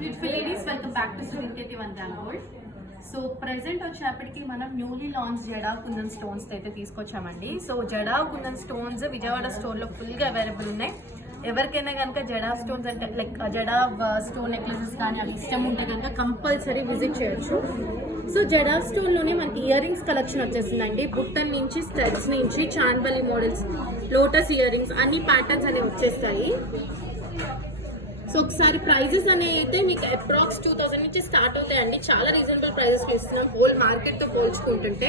Beautiful ladies, welcome back to Sunitha one gram gold. So present వచ్చేప్పటికి మనం newly launch jada kundan stones అయితే తీసుకొచ్చామండి. So jada kundan stones Vijayawada స్టోర్లో ఫుల్గా అవైలబుల్ ఉన్నాయి. ఎవరికైనా కనుక జడా స్టోన్స్ అంటే లైక్ జడా స్టోన్ నెక్లెసెస్ కానీ అవి ఇష్టం ఉంటే కనుక కంపల్సరీ విజిట్ చేయొచ్చు. సో జడా స్టోన్లోనే మనకి ఇయర్ రింగ్స్ కలెక్షన్ వచ్చేసిందండి. బుట్టన్ నుంచి స్టడ్స్ నుంచి chandbali models, lotus ear rings అన్ని ప్యాటర్న్స్ అనేవి వచ్చేస్తాయి. సో ఒకసారి ప్రైజెస్ అనేవి అయితే మీకు అప్రాక్స్ 2000 నుంచి స్టార్ట్ అవుతాయండి. చాలా రీజనబుల్ ప్రైజెస్ ఇస్తున్నాం హోల్ మార్కెట్తో పోల్చుకుంటుంటే.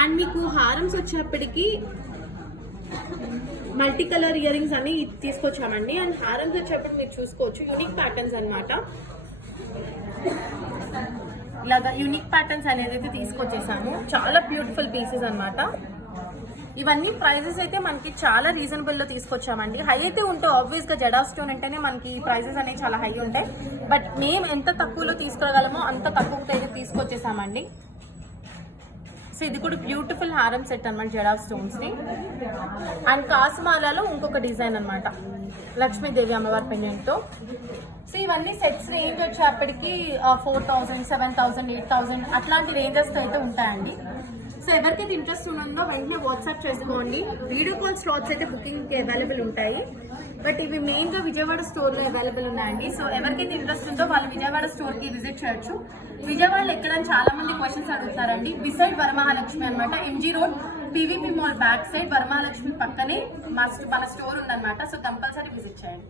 అండ్ మీకు హారమ్స్ వచ్చేప్పటికి మల్టీ కలర్ ఇయర్ రింగ్స్ అని తీసుకొచ్చామండి. అండ్ హారమ్స్ వచ్చేప్పటికి మీరు చూసుకోవచ్చు యూనిక్ ప్యాటర్న్స్ అనమాట. ఇలాగా యూనిక్ ప్యాటర్న్స్ అనేది అయితే తీసుకొచ్చేసాము. చాలా బ్యూటిఫుల్ పీసెస్ అనమాట. ఇవన్నీ ప్రైజెస్ అయితే మనకి చాలా రీజనబుల్లో తీసుకొచ్చామండి. హై అయితే ఉంటాయి ఆబ్వియస్గా, జడా స్టోన్ అంటేనే మనకి ప్రైజెస్ అనేవి చాలా హై ఉంటాయి. బట్ మేము ఎంత తక్కువలో తీసుకోగలమో అంత తక్కువతో అయితే తీసుకొచ్చేసామండి. సో ఇది కూడా బ్యూటిఫుల్ హారం సెట్ అనమాట జడా స్టోన్స్ని. అండ్ కాసుమాలలో ఇంకొక డిజైన్ అనమాట లక్ష్మీదేవి అమ్మవారి పెండెంట్తో. సో ఇవన్నీ సెట్స్ రేంజ్ వచ్చేప్పటికి 4000, 7000, 8000 అట్లాంటి రేంజెస్తో అయితే ఉంటాయండి. సో ఎవరికైతే ఇంట్రెస్ట్ ఉందో వెంటనే వాట్సాప్ చేసుకోండి. వీడియో కాల్ స్లాట్స్ అయితే బుకింగ్కి అవైలబుల్ ఉంటాయి. బట్ ఇవి మెయిన్గా విజయవాడ స్టోర్లో అవైలబుల్ ఉన్నాయండి. సో ఎవరికైతే ఇంట్రెస్ట్ ఉందో వాళ్ళు విజయవాడ స్టోర్కి విజిట్ చేయొచ్చు. విజయవాడలో ఎక్కడని చాలా మంది క్వశ్చన్స్ అడుగుతారండి. బిసైడ్ వరమహాలక్ష్మి అనమాట, MG road PVP mall back side Varamahalakshmi పక్కనే మన స్టోర్ ఉందన్నమాట. సో కంపల్సరీ విజిట్ చేయండి.